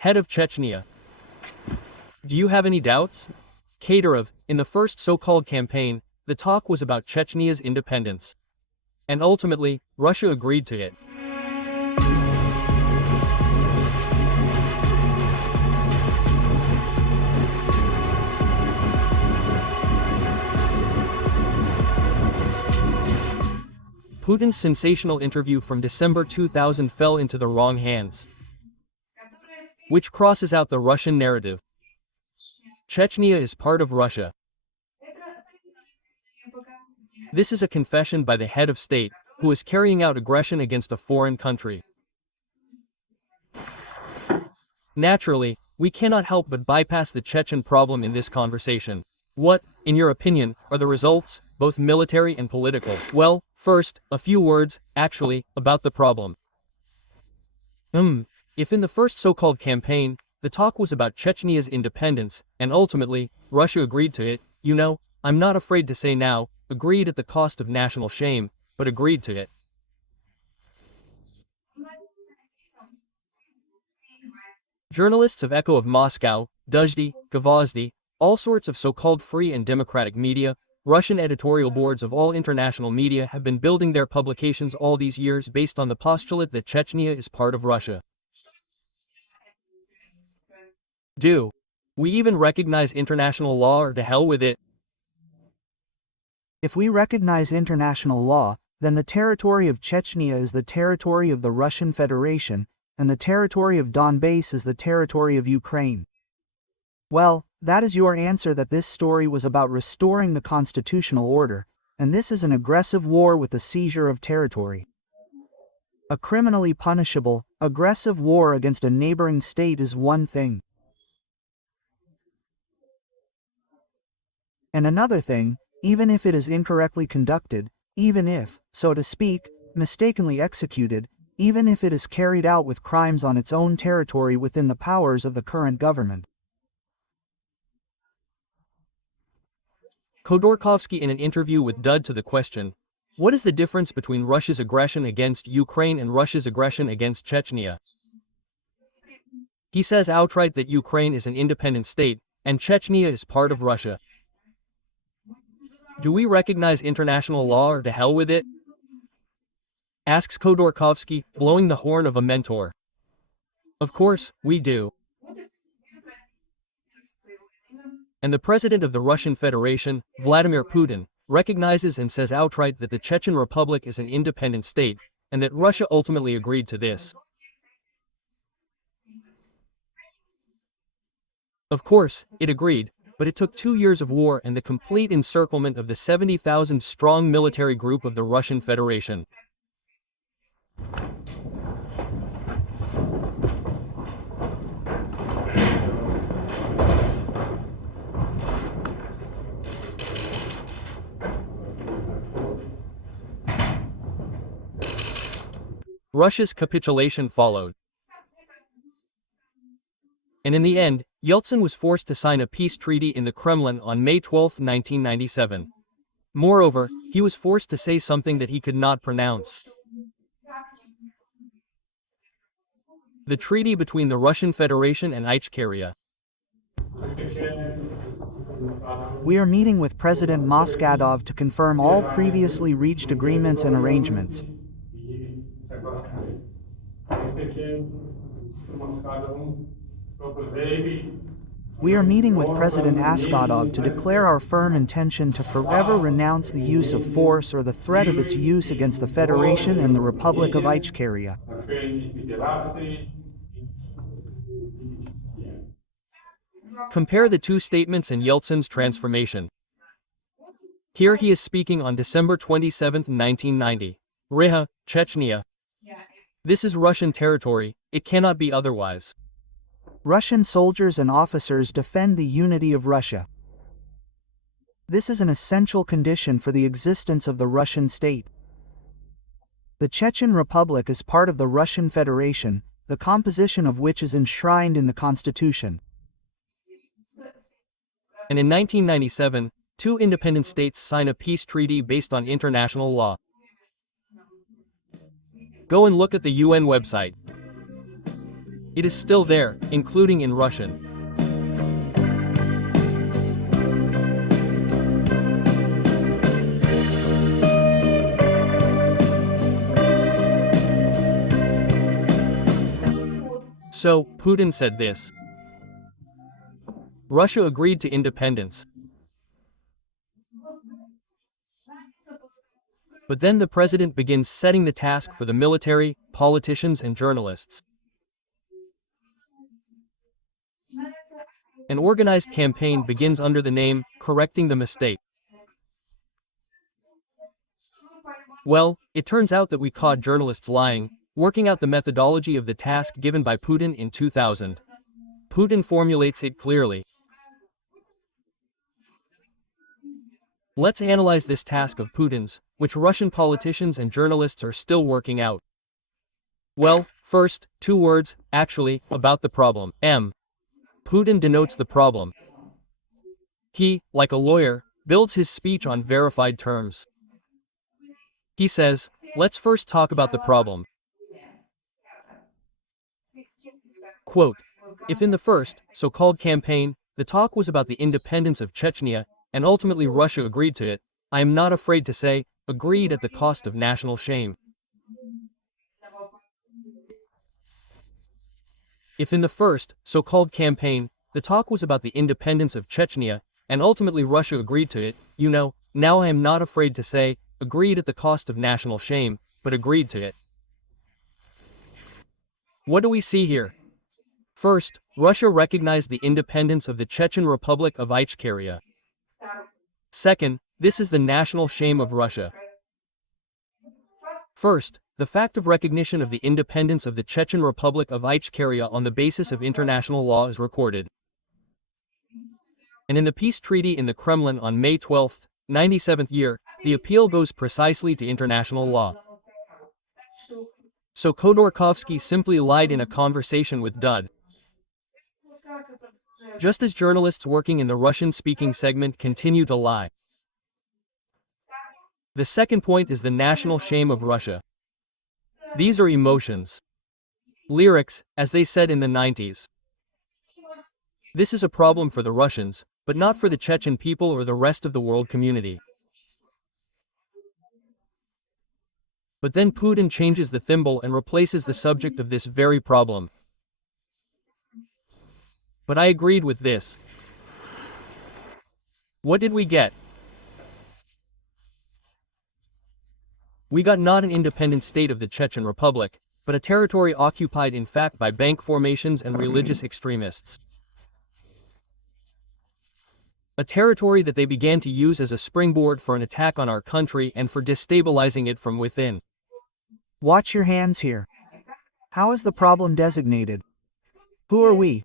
Head of Chechnya. Do you have any doubts? Kadyrov, in the first so-called campaign, the talk was about Chechnya's independence. And ultimately, Russia agreed to it. Putin's sensational interview from December 2000 fell into the wrong hands, which crosses out the Russian narrative. Chechnya is part of Russia. This is a confession by the head of state, who is carrying out aggression against a foreign country. Naturally, we cannot help but bypass the Chechen problem in this conversation. What, in your opinion, are the results, both military and political? Well, first, a few words, actually, about the problem. If in the first so-called campaign, the talk was about Chechnya's independence, and ultimately, Russia agreed to it, you know, I'm not afraid to say now, agreed at the cost of national shame, but agreed to it. Journalists of Echo of Moscow, Dozhdy, Gvozdy, all sorts of so-called free and democratic media, Russian editorial boards of all international media have been building their publications all these years based on the postulate that Chechnya is part of Russia. Do we even recognize international law, or to hell with it? If we recognize international law, then the territory of Chechnya is the territory of the Russian Federation, and the territory of Donbass is the territory of Ukraine. Well, that is your answer, that this story was about restoring the constitutional order, and this is an aggressive war with the seizure of territory. A criminally punishable, aggressive war against a neighboring state is one thing. And another thing, even if it is incorrectly conducted, even if, so to speak, mistakenly executed, even if it is carried out with crimes on its own territory within the powers of the current government. Khodorkovsky, in an interview with Dud, to the question, what is the difference between Russia's aggression against Ukraine and Russia's aggression against Chechnya? He says outright that Ukraine is an independent state, and Chechnya is part of Russia. Do we recognize international law, or to hell with it? Asks Khodorkovsky, blowing the horn of a mentor. Of course, we do. And the president of the Russian Federation, Vladimir Putin, recognizes and says outright that the Chechen Republic is an independent state, and that Russia ultimately agreed to this. Of course, it agreed, but it took 2 years of war and the complete encirclement of the 70,000-strong military group of the Russian Federation. Russia's capitulation followed. And in the end, Yeltsin was forced to sign a peace treaty in the Kremlin on May 12, 1997. Moreover, he was forced to say something that he could not pronounce. The treaty between the Russian Federation and Ichkeria. We are meeting with President Moskadov to confirm all previously reached agreements and arrangements. We are meeting with President Askhadov to declare our firm intention to forever renounce the use of force or the threat of its use against the Federation and the Republic of Ichkeria. Compare the two statements in Yeltsin's transformation. Here he is speaking on December 27, 1990. Riha, Chechnya. This is Russian territory, it cannot be otherwise. Russian soldiers and officers defend the unity of Russia. This is an essential condition for the existence of the Russian state. The Chechen Republic is part of the Russian Federation, the composition of which is enshrined in the Constitution. And in 1997, 2 independent states sign a peace treaty based on international law. Go and look at the UN website. It is still there, including in Russian. So, Putin said this. Russia agreed to independence. But then the president begins setting the task for the military, politicians and journalists. An organized campaign begins under the name, Correcting the Mistake. Well, it turns out that we caught journalists lying, working out the methodology of the task given by Putin in 2000. Putin formulates it clearly. Let's analyze this task of Putin's, which Russian politicians and journalists are still working out. Well, first, 2 words, actually, about the problem. Putin denotes the problem. He, like a lawyer, builds his speech on verified terms. He says, let's first talk about the problem. Quote, if in the first, so-called campaign, the talk was about the independence of Chechnya, and ultimately Russia agreed to it, I am not afraid to say, agreed at the cost of national shame. If in the first, so-called campaign, the talk was about the independence of Chechnya, and ultimately Russia agreed to it, now I am not afraid to say, agreed at the cost of national shame, but agreed to it. What do we see here? First, Russia recognized the independence of the Chechen Republic of Ichkeria. Second, this is the national shame of Russia. First, the fact of recognition of the independence of the Chechen Republic of Ichkeria on the basis of international law is recorded. And in the peace treaty in the Kremlin on May 12, 97th year, the appeal goes precisely to international law. So Khodorkovsky simply lied in a conversation with Dud. Just as journalists working in the Russian-speaking segment continue to lie. The second point is the national shame of Russia. These are emotions. Lyrics, as they said in the 90s. This is a problem for the Russians, but not for the Chechen people or the rest of the world community. But then Putin changes the thimble and replaces the subject of this very problem. But I agreed with this. What did we get? We got not an independent state of the Chechen Republic, but a territory occupied in fact by bank formations and religious extremists. A territory that they began to use as a springboard for an attack on our country and for destabilizing it from within. Watch your hands here. How is the problem designated? Who are we?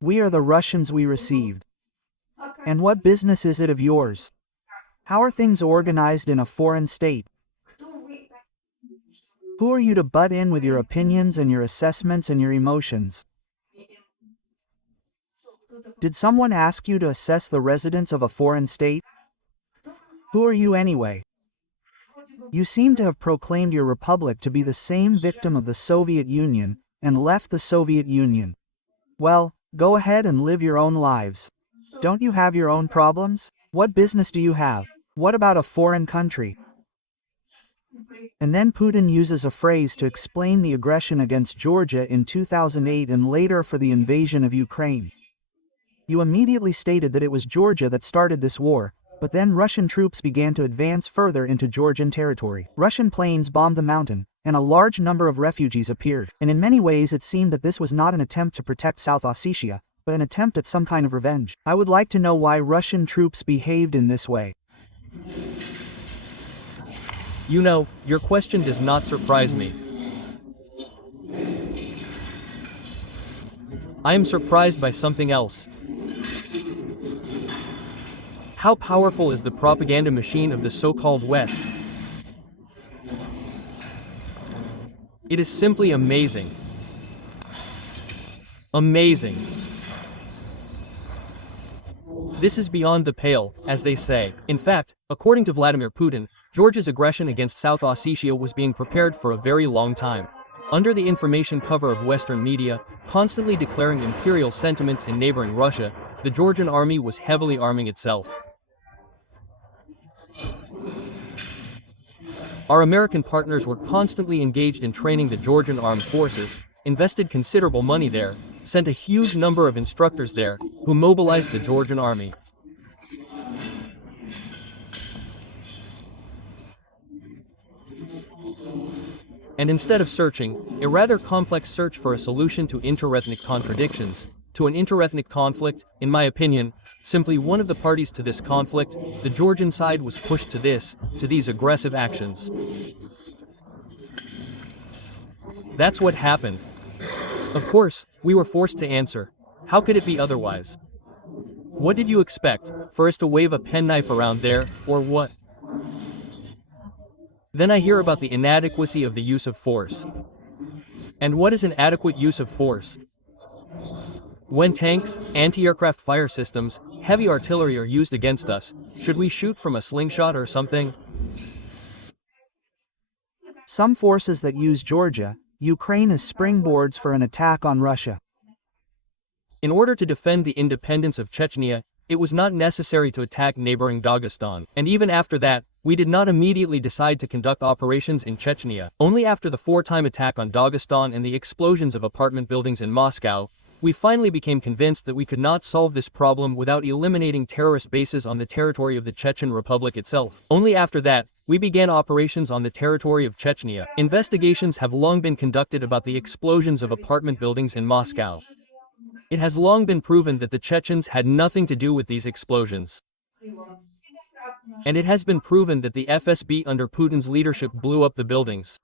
We are the Russians we received. And what business is it of yours? How are things organized in a foreign state? Who are you to butt in with your opinions and your assessments and your emotions? Did someone ask you to assess the residents of a foreign state? Who are you anyway? You seem to have proclaimed your republic to be the same victim of the Soviet Union, and left the Soviet Union. Well, go ahead and live your own lives. Don't you have your own problems? What business do you have? What about a foreign country? And then Putin uses a phrase to explain the aggression against Georgia in 2008 and later for the invasion of Ukraine. You immediately stated that it was Georgia that started this war, but then Russian troops began to advance further into Georgian territory. Russian planes bombed the mountain, and a large number of refugees appeared, and in many ways it seemed that this was not an attempt to protect South Ossetia, but an attempt at some kind of revenge. I would like to know why Russian troops behaved in this way. Your question does not surprise me. I am surprised by something else. How powerful is the propaganda machine of the so-called West? It is simply amazing. Amazing. This is beyond the pale, as they say. In fact, according to Vladimir Putin, Georgia's aggression against South Ossetia was being prepared for a very long time. Under the information cover of Western media, constantly declaring imperial sentiments in neighboring Russia, the Georgian army was heavily arming itself. Our American partners were constantly engaged in training the Georgian armed forces, invested considerable money there, sent a huge number of instructors there, who mobilized the Georgian army. And instead of searching, a rather complex search for a solution to interethnic contradictions, to an interethnic conflict, in my opinion, simply one of the parties to this conflict, the Georgian side was pushed to these aggressive actions. That's what happened. Of course, we were forced to answer. How could it be otherwise? What did you expect, for us to wave a penknife around there, or what? Then I hear about the inadequacy of the use of force. And what is an adequate use of force? When tanks, anti-aircraft fire systems, heavy artillery are used against us, should we shoot from a slingshot or something? Some forces that use Georgia, Ukraine as springboards for an attack on Russia. In order to defend the independence of Chechnya, it was not necessary to attack neighboring Dagestan, and even after that, we did not immediately decide to conduct operations in Chechnya. Only after the four-time attack on Dagestan and the explosions of apartment buildings in Moscow, we finally became convinced that we could not solve this problem without eliminating terrorist bases on the territory of the Chechen Republic itself. Only after that, we began operations on the territory of Chechnya. Investigations have long been conducted about the explosions of apartment buildings in Moscow. It has long been proven that the Chechens had nothing to do with these explosions. And it has been proven that the FSB under Putin's leadership blew up the buildings.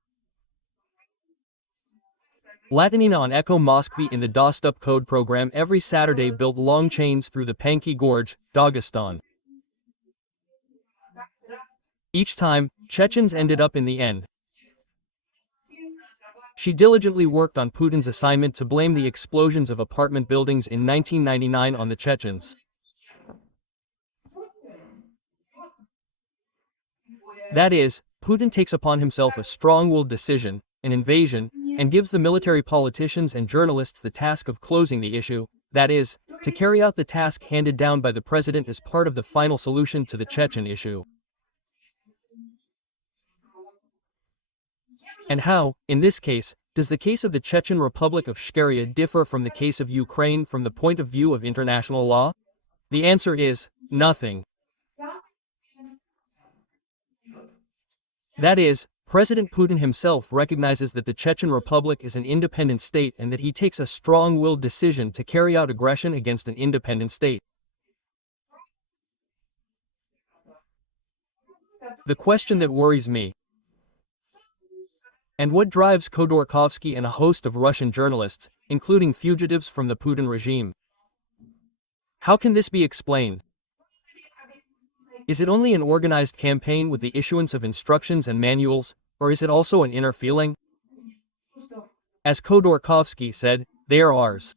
Latinina on Echo Moskvy in the Dostup code program every Saturday built long chains through the Panki Gorge, Dagestan. Each time, Chechens ended up in the end. She diligently worked on Putin's assignment to blame the explosions of apartment buildings in 1999 on the Chechens. That is, Putin takes upon himself a strong-willed decision, an invasion, and gives the military politicians and journalists the task of closing the issue, that is, to carry out the task handed down by the president as part of the final solution to the Chechen issue. And how, in this case, does the case of the Chechen Republic of Shcheria differ from the case of Ukraine from the point of view of international law? The answer is, nothing. That is, President Putin himself recognizes that the Chechen Republic is an independent state and that he takes a strong-willed decision to carry out aggression against an independent state. The question that worries me, and what drives Khodorkovsky and a host of Russian journalists, including fugitives from the Putin regime. How can this be explained? Is it only an organized campaign with the issuance of instructions and manuals, or is it also an inner feeling? As Khodorkovsky said, they are ours.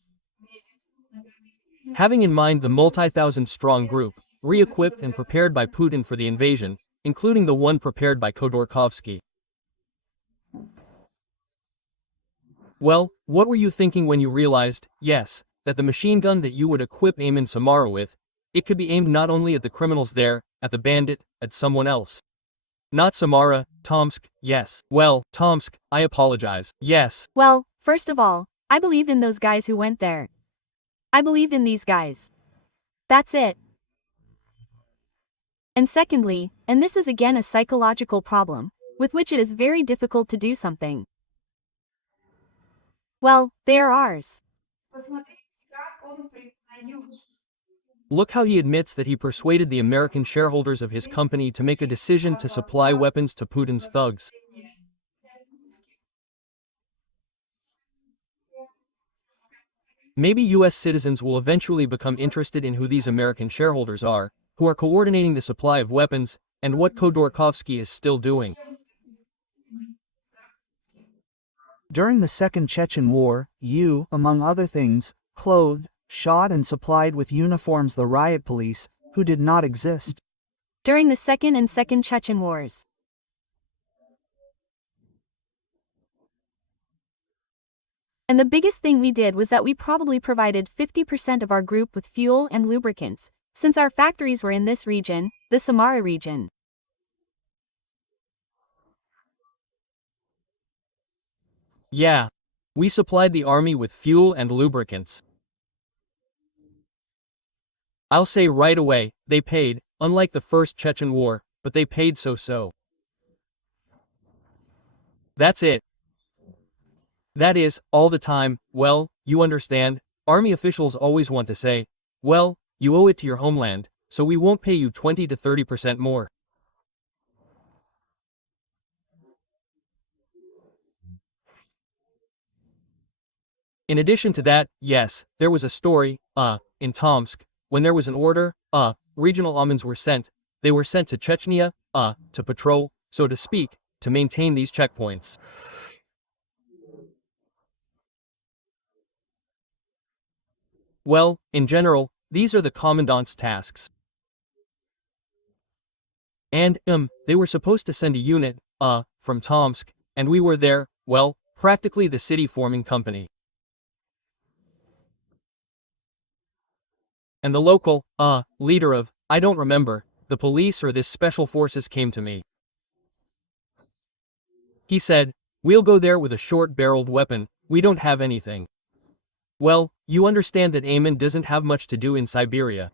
Having in mind the multi-thousand-strong group, re-equipped and prepared by Putin for the invasion, including the one prepared by Khodorkovsky. Well, what were you thinking when you realized, yes, that the machine gun that you would equip Ayman Samara with, it could be aimed not only at the criminals there, at the bandit, at someone else. Not Samara, Tomsk, yes. Well, Tomsk, I apologize, yes. Well, first of all, I believed in those guys who went there. I believed in these guys. That's it. And secondly, and this is again a psychological problem, with which it is very difficult to do something. Well, they are ours. Look how he admits that he persuaded the American shareholders of his company to make a decision to supply weapons to Putin's thugs. Maybe US citizens will eventually become interested in who these American shareholders are, who are coordinating the supply of weapons, and what Khodorkovsky is still doing. During the Second Chechen War, you, among other things, clothed, shot and supplied with uniforms the riot police, who did not exist. During the Second and Second Chechen Wars. And the biggest thing we did was that we probably provided 50% of our group with fuel and lubricants, since our factories were in this region, the Samara region. Yeah. We supplied the army with fuel and lubricants. I'll say right away, they paid, unlike the First Chechen War, but they paid so-so. That's it. That is, all the time, well, you understand, army officials always want to say, well, you owe it to your homeland, so we won't pay you 20 to 30% more. In addition to that, yes, there was a story, in Tomsk, when there was an order, regional omens were sent, they were sent to Chechnya, to patrol, so to speak, to maintain these checkpoints. Well, in general, these are the commandant's tasks. And, they were supposed to send a unit, from Tomsk, and we were there, well, practically the city forming company. And the local, leader of, I don't remember, the police or this special forces came to me. He said, we'll go there with a short-barreled weapon, we don't have anything. Well, you understand that Amen doesn't have much to do in Siberia.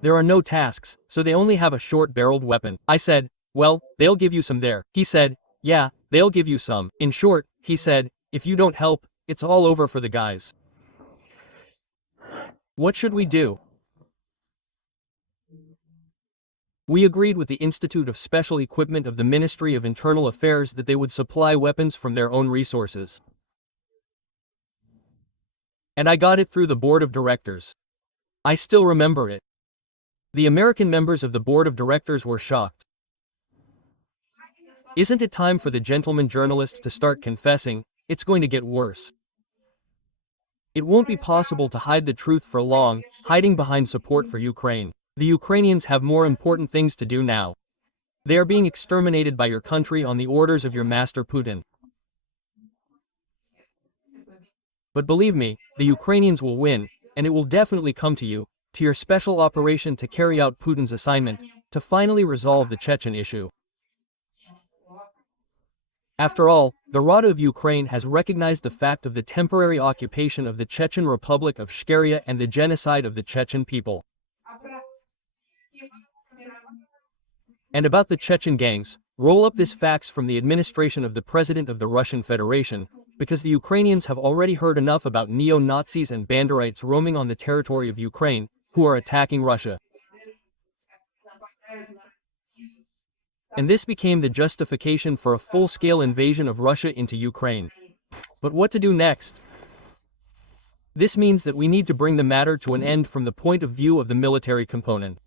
There are no tasks, so they only have a short-barreled weapon. I said, well, they'll give you some there. He said, yeah, they'll give you some. In short, he said, if you don't help, it's all over for the guys. What should we do? We agreed with the Institute of Special Equipment of the Ministry of Internal Affairs that they would supply weapons from their own resources. And I got it through the board of directors. I still remember it. The American members of the board of directors were shocked. Isn't it time for the gentlemen journalists to start confessing? It's going to get worse. It won't be possible to hide the truth for long, hiding behind support for Ukraine. The Ukrainians have more important things to do now. They are being exterminated by your country on the orders of your master Putin. But believe me, the Ukrainians will win, and it will definitely come to you, to your special operation to carry out Putin's assignment, to finally resolve the Chechen issue. After all, the Rada of Ukraine has recognized the fact of the temporary occupation of the Chechen Republic of Shcheria and the genocide of the Chechen people. And about the Chechen gangs, roll up this fax from the administration of the President of the Russian Federation, because the Ukrainians have already heard enough about neo-Nazis and Banderites roaming on the territory of Ukraine, who are attacking Russia. And this became the justification for a full-scale invasion of Russia into Ukraine. But what to do next? This means that we need to bring the matter to an end from the point of view of the military component.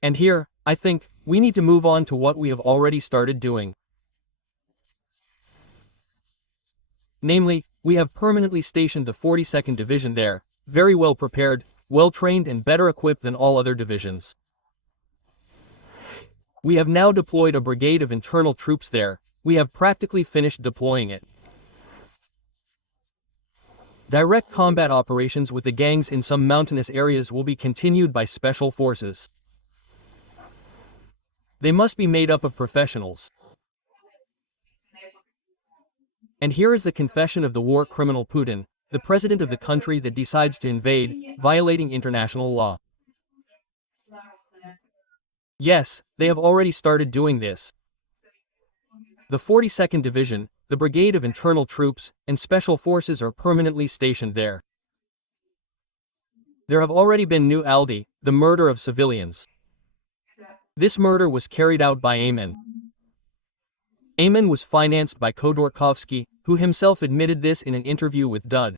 And here, I think, we need to move on to what we have already started doing. Namely, we have permanently stationed the 42nd Division there, very well prepared, well trained and better equipped than all other divisions. We have now deployed a brigade of internal troops there, we have practically finished deploying it. Direct combat operations with the gangs in some mountainous areas will be continued by special forces. They must be made up of professionals. And here is the confession of the war criminal Putin, the president of the country that decides to invade, violating international law. Yes, they have already started doing this. The 42nd Division, the Brigade of Internal Troops, and Special Forces are permanently stationed there. There have already been new Aldi, the murder of civilians. This murder was carried out by Amen. Amen was financed by Khodorkovsky, who himself admitted this in an interview with Dud.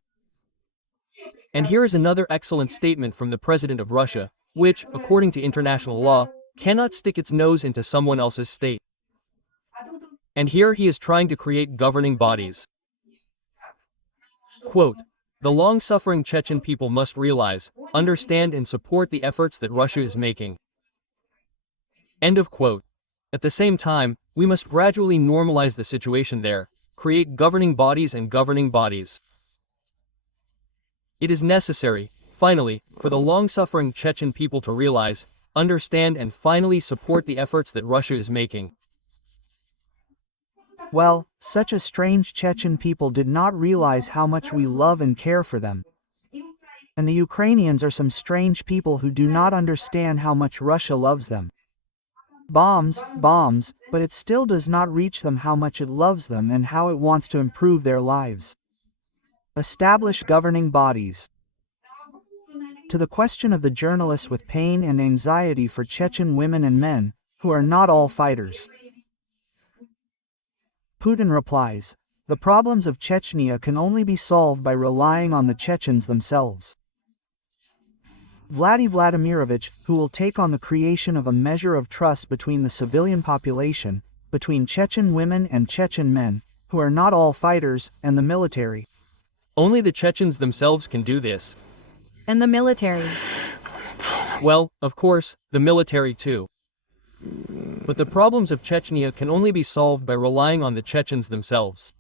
And here is another excellent statement from the President of Russia, which, according to international law, cannot stick its nose into someone else's state. And here he is trying to create governing bodies. Quote, the long-suffering Chechen people must realize, understand and support the efforts that Russia is making. End of quote. At the same time, we must gradually normalize the situation there, create create governing bodies and governing bodies. It is necessary, finally, for the long-suffering Chechen people to realize, understand and finally support the efforts that Russia is making. Well, such a strange Chechen people did not realize how much we love and care for them. And the Ukrainians are some strange people who do not understand how much Russia loves them. Bombs, bombs, but it still does not reach them how much it loves them and how it wants to improve their lives. Establish governing bodies. To the question of the journalists with pain and anxiety for Chechen women and men, who are not all fighters, Putin replies, the problems of Chechnya can only be solved by relying on the Chechens themselves. Vladimirovich, who will take on the creation of a measure of trust between the civilian population, between Chechen women and Chechen men, who are not all fighters, and the military. Only the Chechens themselves can do this. And the military. Well, of course, the military too. But the problems of Chechnya can only be solved by relying on the Chechens themselves.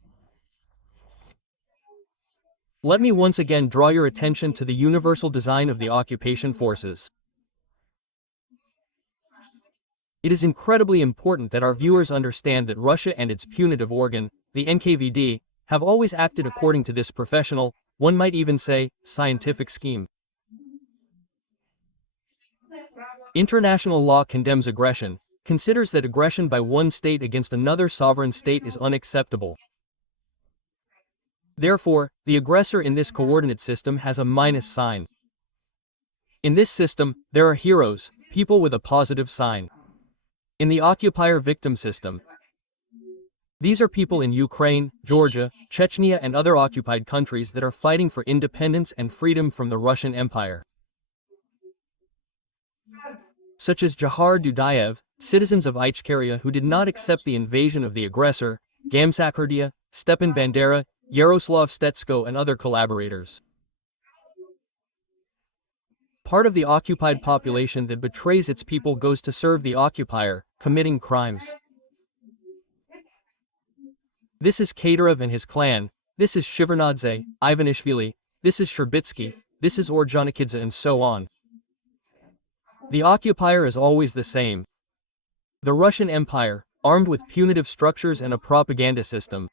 Let me once again draw your attention to the universal design of the occupation forces. It is incredibly important that our viewers understand that Russia and its punitive organ, the NKVD, have always acted according to this professional, one might even say, scientific scheme. International law condemns aggression, considers that aggression by one state against another sovereign state is unacceptable. Therefore, the aggressor in this coordinate system has a minus sign. In this system, there are heroes, people with a positive sign. In the occupier-victim system, these are people in Ukraine, Georgia, Chechnya and other occupied countries that are fighting for independence and freedom from the Russian Empire. Such as Jahar Dudayev, citizens of Ichkeria who did not accept the invasion of the aggressor, Gamsakhurdia, Stepan Bandera, Yaroslav Stetsko and other collaborators. Part of the occupied population that betrays its people goes to serve the occupier, committing crimes. This is Kadyrov and his clan, this is Shevardnadze, Ivanishvili, this is Sherbitsky, this is Ordzhonikidze and so on. The occupier is always the same. The Russian Empire, armed with punitive structures and a propaganda system.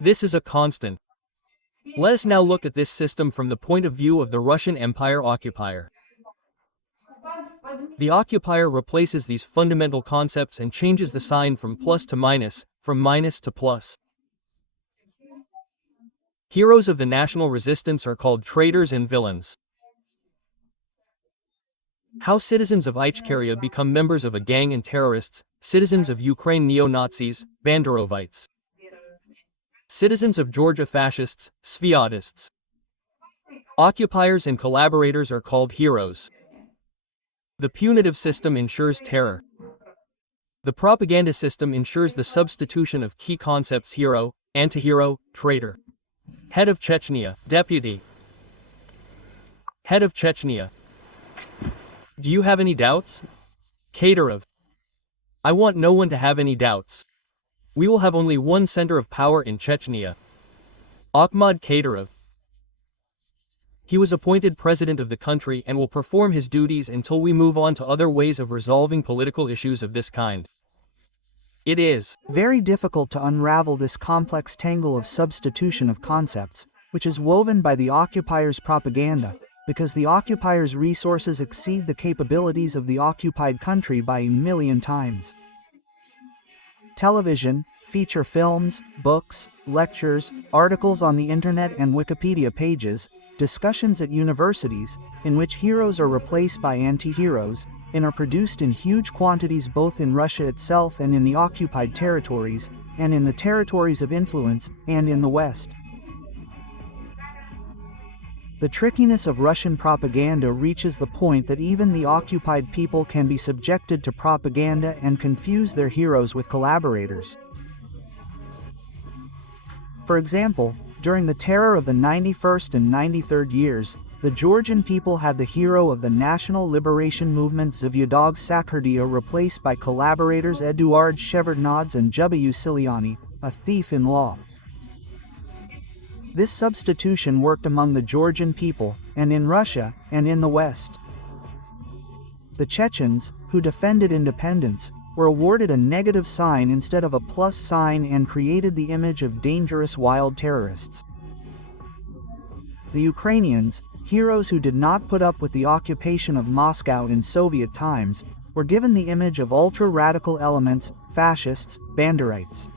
This is a constant. Let us now look at this system from the point of view of the Russian Empire occupier. The occupier replaces these fundamental concepts and changes the sign from plus to minus, from minus to plus. Heroes of the national resistance are called traitors and villains. How citizens of Ichkeria become members of a gang and terrorists, citizens of Ukraine neo-Nazis, Banderovites. Citizens of Georgia fascists, Sviatists. Occupiers and collaborators are called heroes. The punitive system ensures terror. The propaganda system ensures the substitution of key concepts hero, antihero, traitor. Head of Chechnya, deputy. Head of Chechnya. Do you have any doubts? Kadyrov. I want no one to have any doubts. We will have only one center of power in Chechnya. Akhmad Kadyrov. He was appointed president of the country and will perform his duties until we move on to other ways of resolving political issues of this kind. It is very difficult to unravel this complex tangle of substitution of concepts, which is woven by the occupier's propaganda, because the occupier's resources exceed the capabilities of the occupied country by a million times. Television, feature films, books, lectures, articles on the internet and Wikipedia pages, discussions at universities, in which heroes are replaced by anti-heroes, and are produced in huge quantities both in Russia itself and in the occupied territories, and in the territories of influence, and in the West. The trickiness of Russian propaganda reaches the point that even the occupied people can be subjected to propaganda and confuse their heroes with collaborators. For example, during the terror of the 91st and 93rd years, the Georgian people had the hero of the National Liberation Movement Zvyadog Sakhurdia replaced by collaborators Eduard Shevardnadze and Jubayu Siliani, a thief in law. This substitution worked among the Georgian people, and in Russia, and in the West. The Chechens, who defended independence, were awarded a negative sign instead of a plus sign and created the image of dangerous wild terrorists. The Ukrainians, heroes who did not put up with the occupation of Moscow in Soviet times, were given the image of ultra-radical elements, fascists, Banderites.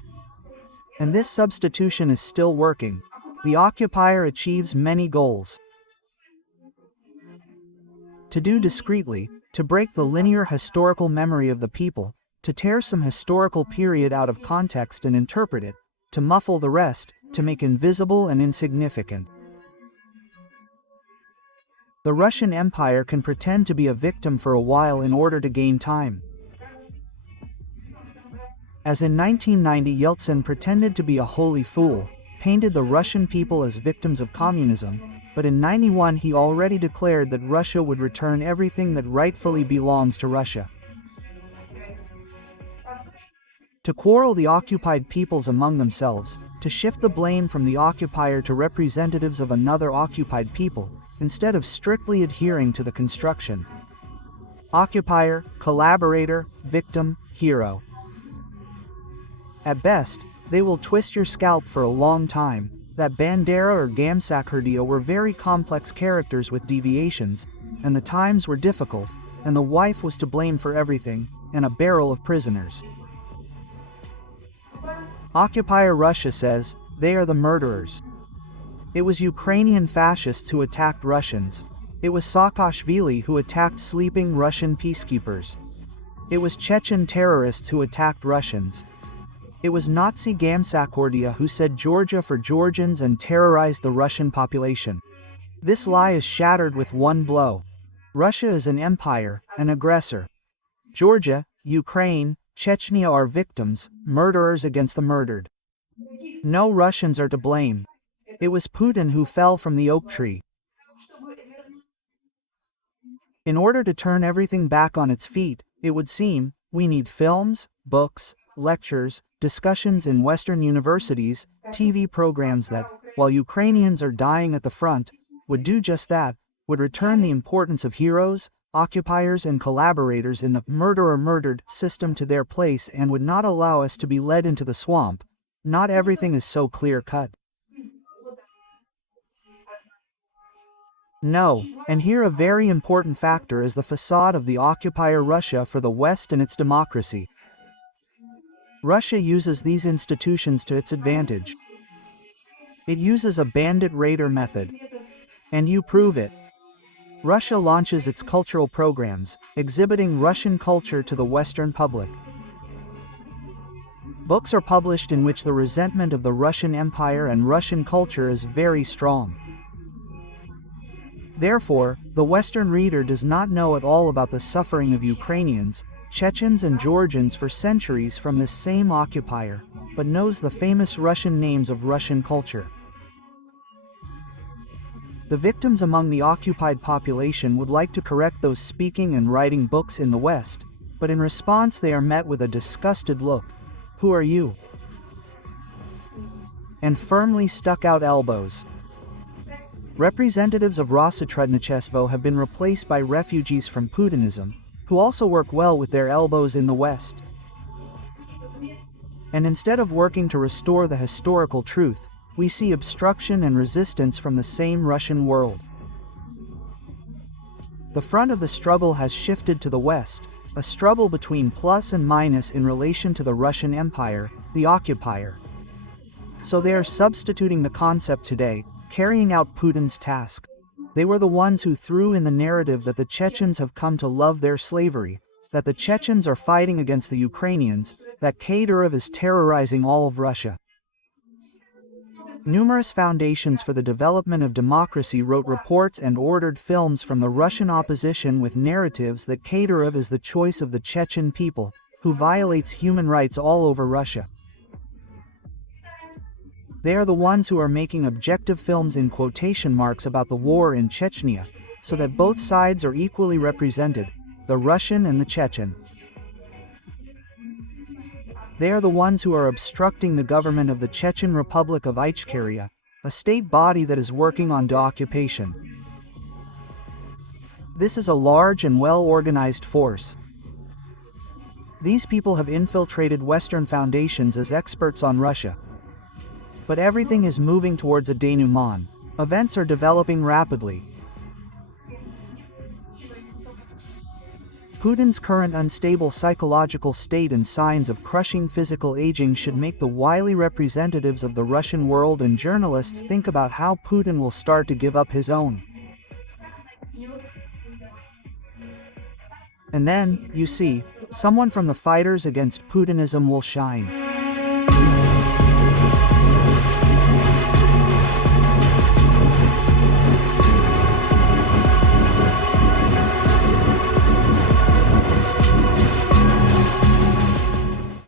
And this substitution is still working. The occupier achieves many goals. To do discreetly, to break the linear historical memory of the people, to tear some historical period out of context and interpret it, to muffle the rest, to make invisible and insignificant. The Russian Empire can pretend to be a victim for a while in order to gain time. As in 1990, Yeltsin pretended to be a holy fool, painted the Russian people as victims of communism, but in 91 he already declared that Russia would return everything that rightfully belongs to Russia. To quarrel the occupied peoples among themselves, to shift the blame from the occupier to representatives of another occupied people, instead of strictly adhering to the construction. Occupier, collaborator, victim, hero. At best, they will twist your scalp for a long time. That Bandera or Gamsakhurdia were very complex characters with deviations, and the times were difficult, and the wife was to blame for everything, and a barrel of prisoners. Occupier Russia says, they are the murderers. It was Ukrainian fascists who attacked Russians. It was Saakashvili who attacked sleeping Russian peacekeepers. It was Chechen terrorists who attacked Russians. It was Nazi Gamsakhurdia who said Georgia for Georgians and terrorized the Russian population. This lie is shattered with one blow. Russia is an empire, an aggressor. Georgia, Ukraine, Chechnya are victims, murderers against the murdered. No Russians are to blame. It was Putin who fell from the oak tree. In order to turn everything back on its feet, it would seem, we need films, books, lectures, discussions in Western universities, TV programs that, while Ukrainians are dying at the front, would do just that, would return the importance of heroes, occupiers and collaborators in the murderer-murdered system to their place and would not allow us to be led into the swamp. Not everything is so clear-cut. No, and here a very important factor is the facade of the occupier Russia for the West and its democracy. Russia uses these institutions to its advantage. It uses a bandit raider method. And you prove it. Russia launches its cultural programs, exhibiting Russian culture to the Western public. Books are published in which the resentment of the Russian Empire and Russian culture is very strong. Therefore, the Western reader does not know at all about the suffering of Ukrainians, Chechens and Georgians for centuries from this same occupier, but knows the famous Russian names of Russian culture. The victims among the occupied population would like to correct those speaking and writing books in the West, but in response they are met with a disgusted look. Who are you? And firmly stuck out elbows. Representatives of Rossotradnichestvo have been replaced by refugees from Putinism, who also work well with their elbows in the West. And instead of working to restore the historical truth, we see obstruction and resistance from the same Russian world. The front of the struggle has shifted to the West, a struggle between plus and minus in relation to the Russian Empire, the occupier. So they are substituting the concept today, carrying out Putin's task. They were the ones who threw in the narrative that the Chechens have come to love their slavery, that the Chechens are fighting against the Ukrainians, that Kadyrov is terrorizing all of Russia. Numerous foundations for the development of democracy wrote reports and ordered films from the Russian opposition with narratives that Kadyrov is the choice of the Chechen people, who violates human rights all over Russia. They are the ones who are making objective films in quotation marks about the war in Chechnya, so that both sides are equally represented, the Russian and the Chechen. They are the ones who are obstructing the government of the Chechen Republic of Ichkeria, a state body that is working on de-occupation. This is a large and well-organized force. These people have infiltrated Western foundations as experts on Russia. But everything is moving towards a denouement. Events are developing rapidly. Putin's current unstable psychological state and signs of crushing physical aging should make the wily representatives of the Russian world and journalists think about how Putin will start to give up his own. And then, you see, someone from the fighters against Putinism will shine.